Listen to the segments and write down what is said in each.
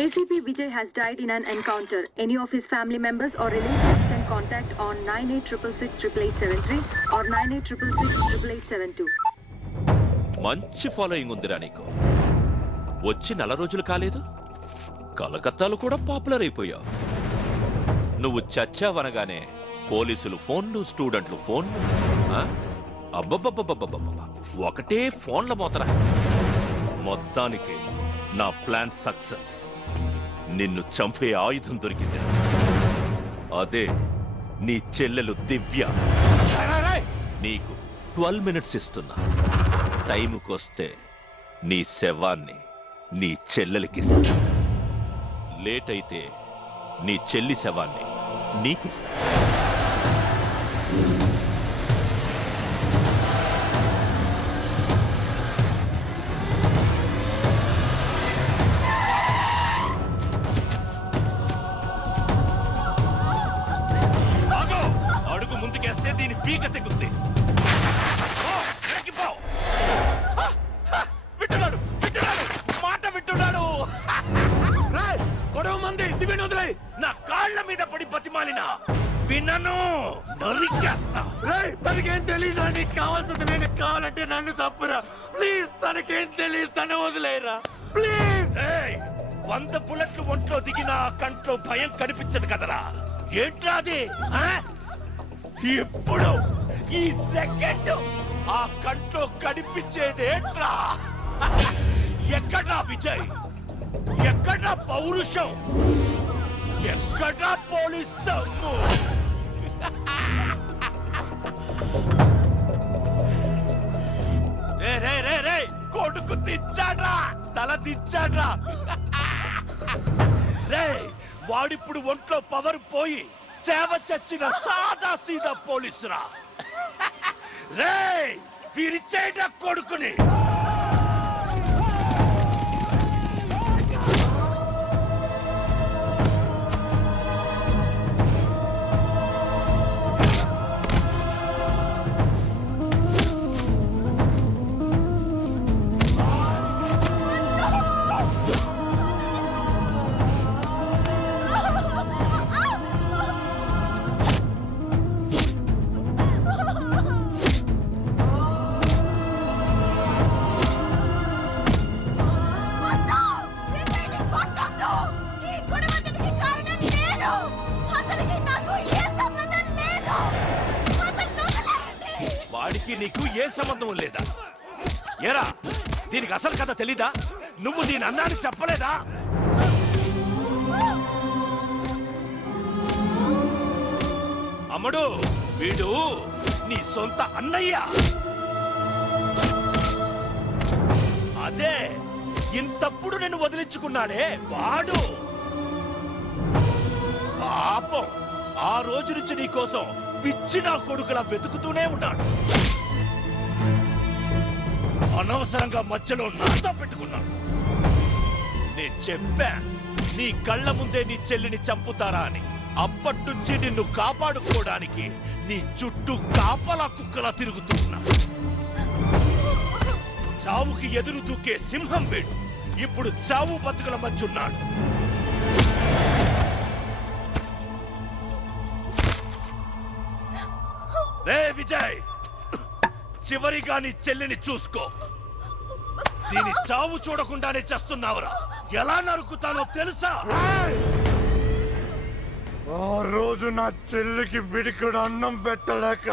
ACP Vijay has died in an encounter. Any of his family members or relatives can contact on 98666873 or 98666872. మంచి following ఉందిరా నీకు. వచ్చి 4 రోజులు కాలేదు, కలకత్తాలో కూడా పాపులర్ అయిపోయావు. నువ్వు చచ్చావనగానే పోలీసులు ఫోన్లు, స్టూడెంట్లు ఫోన్లు. అబ్బబ్బబ్బబ్బబ్బబ్బ, ఒకటే ఫోన్ల మోతరా. మొత్తానికి నా ప్లాన్ సక్సెస్. నిన్ను చంపే ఆయుధం దొరికింది. అదే నీ చెల్లెలు దివ్య. నీకు 12 minutes ఇస్తున్నా. టైముకొస్తే నీ శవాన్ని నీ చెల్లెలికిస్తా. లేట్ అయితే నీ చెల్లి శవాన్ని నీకిస్తా. అడుగు ముందుకేస్తే దీని పీక తెగుద్ది. వింటున్నాడు, మాట వింటున్నాడు. గొడవ మంది దివ్యను వదిలే. నా కాళ్ళ మీద పడి బతిమాలిన వినను, నరికేస్తా. తనకేం తెలీదు, నీకు కావాల్సింది నేను. కావాలంటే నన్ను చంపురా ప్లీజ్. తనకేం తెలియదు, తన వదిలేరా ప్లీజ్. 100 బుల్లెట్లు ఒంట్లో దిగిన కంట్లో భయం కనిపించదు కదరా. ఏంట్రా అది? ఇప్పుడు ఈ సెకండ్ ఆ కంట్లో కనిపించేదేంట్రా? ఎక్కడ్రా విజయ్? ఎక్కడ్రా పౌరుషం? ఎక్కడ్రా పోలీస్ దమ్ము? రే కొడుకు తెచ్చాడ్రా, తల తెచ్చాడ్రా. రే వాడిప్పుడు ఒంట్లో పవర్ పోయి చేవ చచ్చిన సాదా సీదా పోలీసురా. రే పిరిచేట కొడుకుని. వాడికి నీకు ఏ సంబంధం లేదా? ఏరా దీనికి అసలు కథ తెలీదా? నువ్వు దీని అన్నాన్ని చెప్పలేదా? అమ్మడు, వీడు నీ సొంత అన్నయ్య. అదే ఇంతప్పుడు నేను వదిలించుకున్నాడే వాడు. పాపం ఆ రోజు నుంచి నీ కోసం పిచ్చి నా కొడుకులా వెతుకుతూనే ఉన్నాడు. అనవసరంగా మధ్యలో నాతో పెట్టుకున్నాడు. నేను చెప్పా నీ కళ్ళ ముందే నీ చెల్లిని చంపుతారా అని. అప్పట్నుంచి నిన్ను కాపాడుకోవడానికి నీ చుట్టూ కాపలా కుక్కలా తిరుగుతున్నా. చావుకి ఎదురు దూకే సింహం వీడు. ఇప్పుడు చావు బతుకుల మధ్య ఉన్నాడు. రే విజయ్, చివరిగా నీ చెల్లిని చూసుకో. దీని చావు చూడకుండానే చేస్తున్నావురా. ఎలా నరుకుతానో తెలుసా? ఆ రోజు నా చెల్లికి బిడికుడు అన్నం పెట్టలేక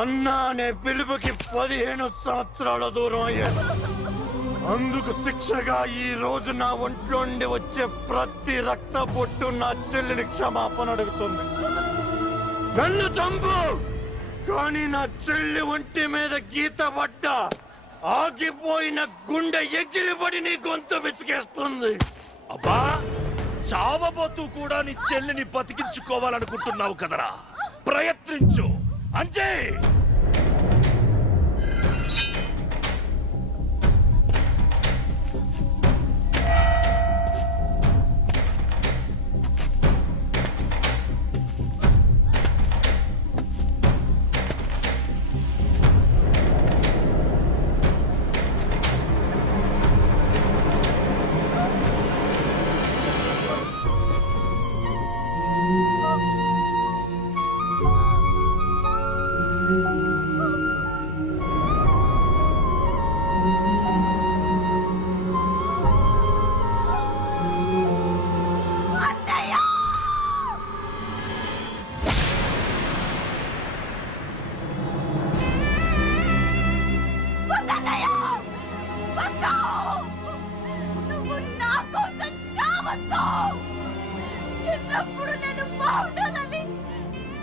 అన్న అనే పిలుపుకి 15 సంవత్సరాల దూరం అయ్యాను. అందుకు శిక్షగా ఈ రోజు నా ఒంట్లో నుండి వచ్చే ప్రతి రక్త పొట్టు నా చెల్లిని క్షమాపణ అడుగుతుంది. నన్ను చంపు, కానీ నా చెల్లి ఒంటి మీద గీత పడ్డ ఆగిపోయిన గుండె ఎగిరిపడి నీ గొంతు విసిగేస్తుంది. అబ్బా, చావబోతూ కూడా నీ చెల్లిని బతికించుకోవాలనుకుంటున్నావు కదరా. ప్రయత్నించు అంతే. చిన్నప్పుడు నేను బాగుండాలని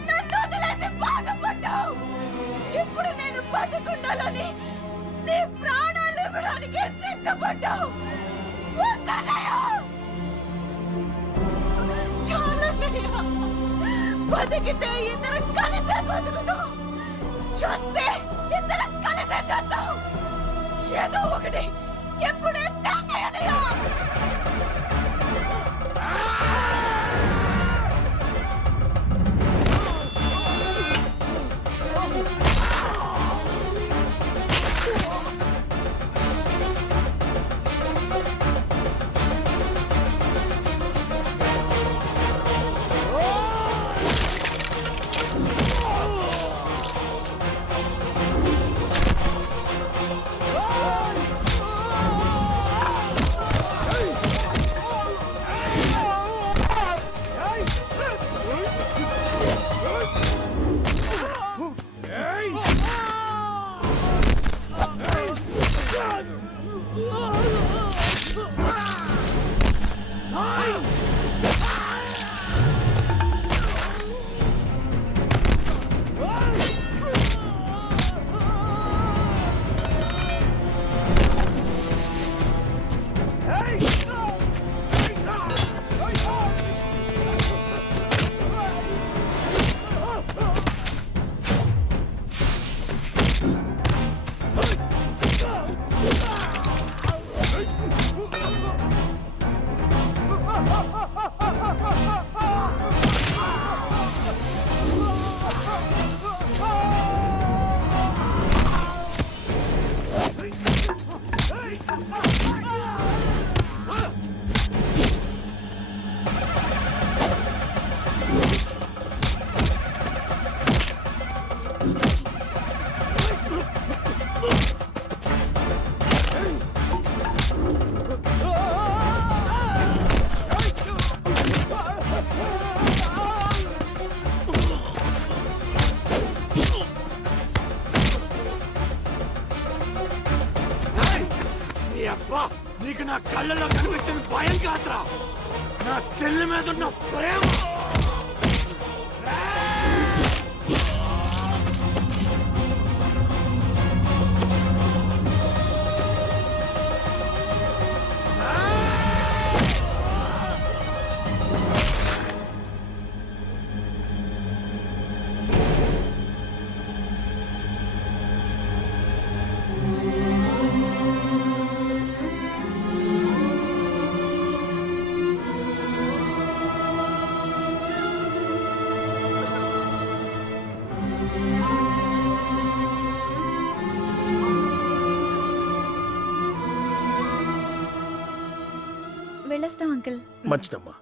నన్ను వదిలేసి బాధపడ్డావు. ఇప్పుడు నేను బతికుండాలని నీ ప్రాణాలు ఇవ్వడానికి సిద్ధపడ్డావు. వద్దన్నయ్య, చాలన్నయ్య. బతికితే ఇద్దరం కలిసే బతుకుతాం, చూస్తే ఇద్దరం కలిసే చేద్దాం. ఏదో ఒకటి ఎప్పుడే తేల్చేయన్నయ్య. అబ్బా, నీకు నా కళ్ళలో కనిపించిన భయం కాదురా, నా చెల్లి మీద ఉన్న ప్రేమ. వెళ్ళొస్తాం అంకుల్. మంచిదమ్మా.